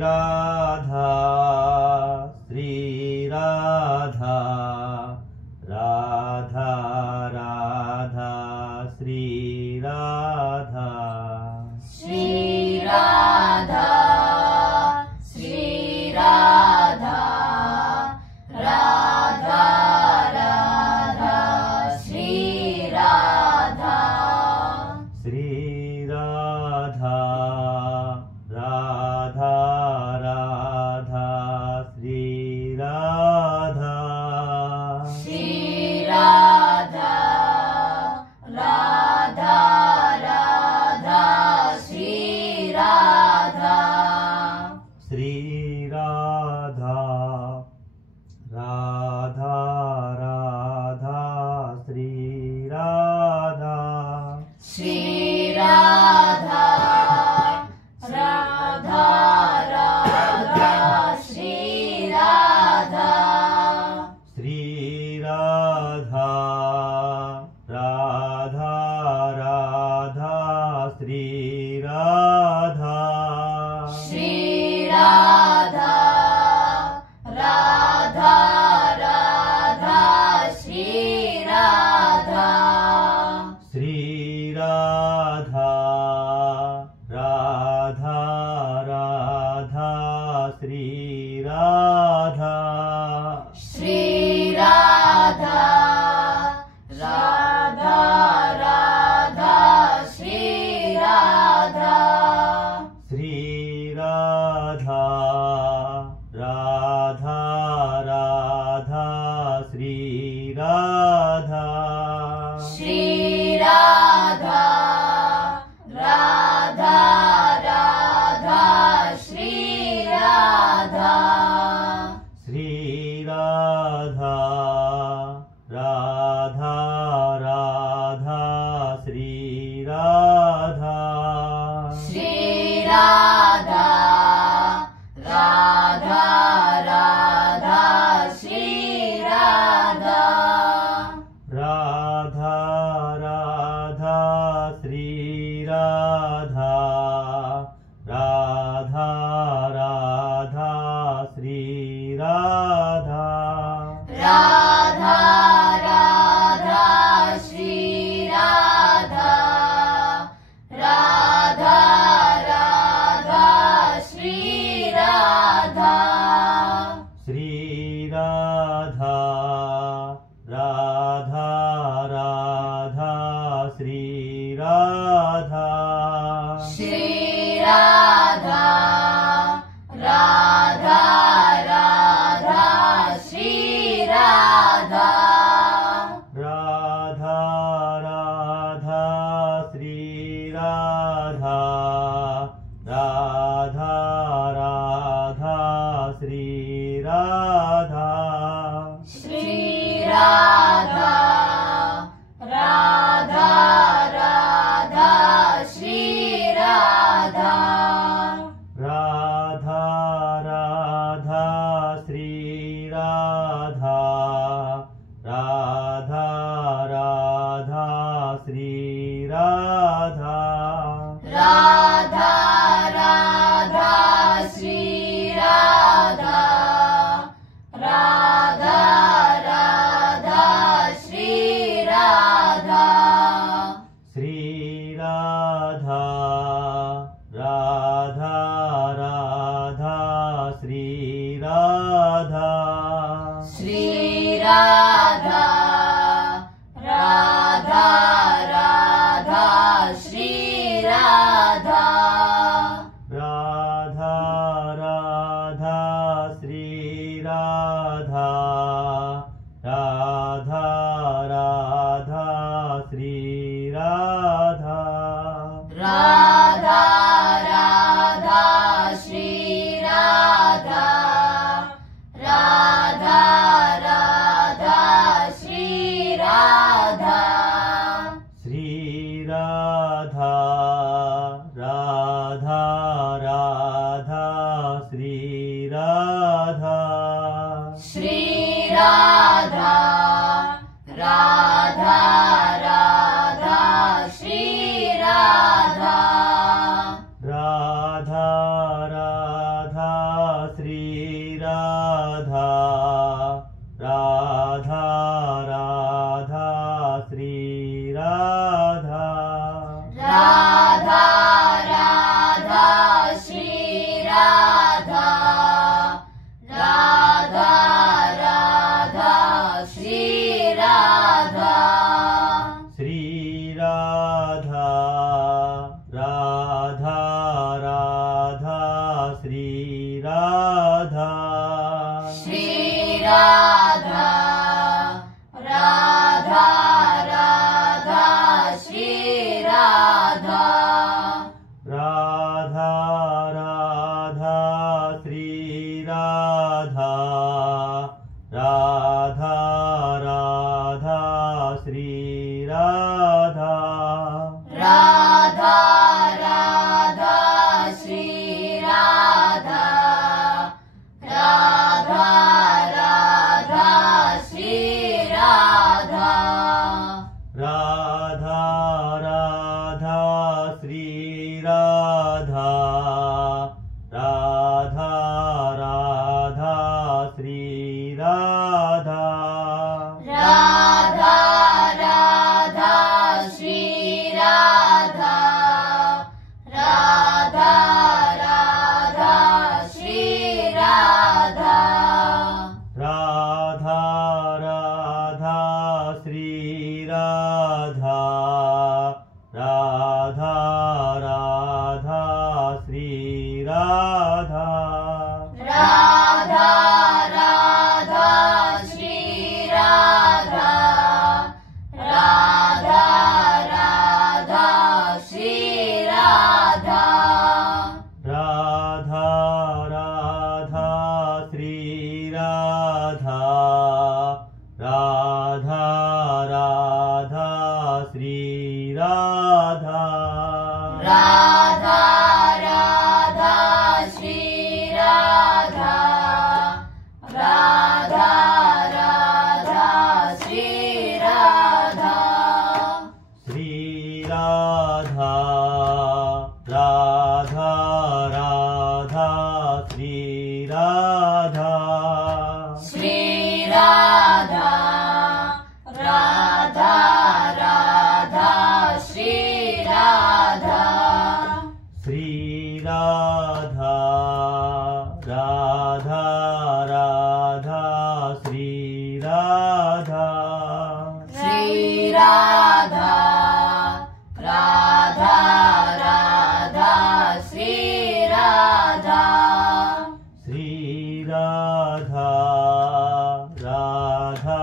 राधा श्री राधा राधा राधा श्री राधा श्री राधा श्री राधा राधा राधा श्री राधा श्री राधा राधा राधा श्री राधा श्री राधा राधा राधा श्री राधा श्री राधा राधा राधा श्री राधा श्री राधा राधा राधा श्री राधा श्री राधा राधा राधा श्री राधा श्री राधा राधा राधा श्री राधा श्री राधा राधा राधा श्री राधा श्री राधा राधा राधा श्री राधा श्री राधा राधा राधा श्री राधा श्री राधा राधा राधा श्री राधा श्री राधा राधा राधा श्री राधा श्री राधा राधा राधा श्री राधा राधा राधा श्री राधा राधा राधा श्री राधा राधा राधा श्री राधा राधा राधा श्री राधा श्री राधा राधा राधा श्री राधा श्री राधा राधा राधा श्री राधा राधा राधा श्री राधा राधा राधा श्री राधा श्री राधा राधा राधा श्री राधा राधा राधा श्री राधा राधा राधा श्री राधा राधा राधा श्री राधा राधा राधा श्री राधा श्री राधा राधा राधा श्री राधा श्री राधा राधा राधा श्री राधा राधा राधा श्री राधा राधा राधा श्री राधा राधा राधा श्री राधा राधा राधा श्री राधा श्री राधा राधा राधा श्री राधा श्री राधा राधा राधा श्री राधा राधा श्री राधा श्री राधा राधा राधा श्री राधा राधा राधा श्री राधा राधा राधा श्री राधा राधा राधा श्री राधा राधा राधा श्री राधा राधा राधा श्री राधा राधा राधा श्री राधा राधा राधा श्री राधा राधा राधा श्री राधा राधा राधा श्री राधा राधा राधा श्री राधा राधा राधा श्री राधा राधा राधा श्री राधा राधा राधा श्री राधा राधा राधा श्री राधा राधा राधा श्री राधा राधा राधा श्री राधा श्री राधा राधा राधा श्री राधा श्री राधा राधा राधा श्री राधा श्री राधा राधा राधा श्री राधा श्री राधा राधा राधा श्री राधा श्री राधा राधा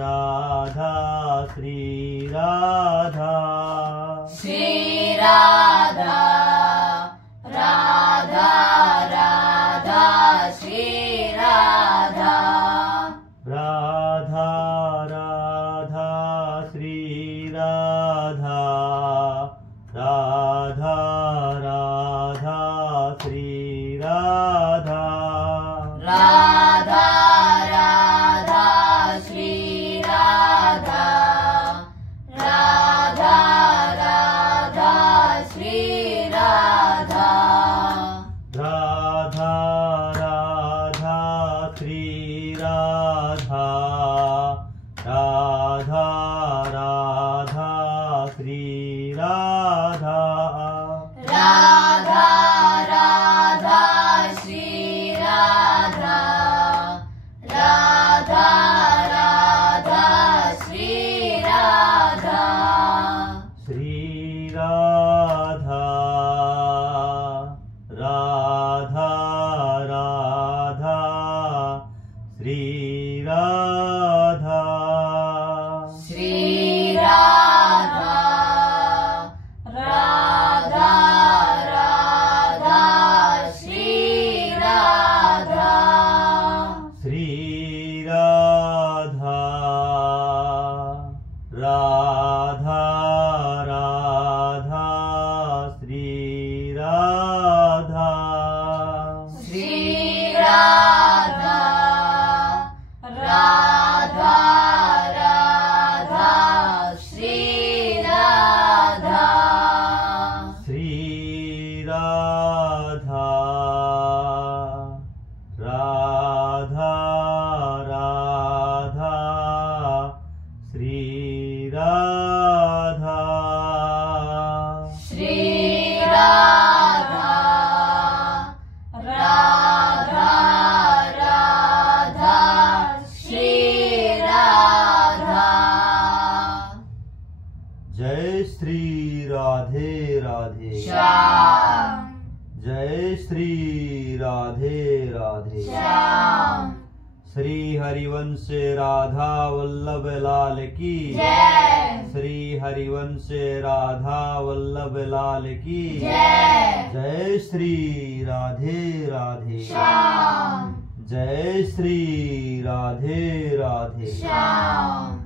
राधा श्री राधा श्री राधा राधा राधा श्री राधा राधा राधा श्री राधा राधा राधा श्री राधा राधा राधा श्री राधा राधा राधा श्री राधा राधा राधा श्री राधा राधा राधा श्री राधा राधा राधा श्री राधा राधा राधा श्री राधा श्री राधा राधा राधा श्री राधा श्री राधा राधा राधा श्री राधा श्री राधा राधा राधा श्री राधा श्री राधा राधा राधा श्री राधा श्री राधा राधा राधा श्री राधा श्री राधा राधा राधा श्री राधा जय श्री राधे राधे श्याम जय श्री राधे राधे। श्याम। श्री हरिवंश राधा वल्लभ लाल की जय। श्री हरिवंश राधा वल्लभ लाल की जय। जय श्री राधे राधे। श्याम। जय श्री राधे राधे। श्याम।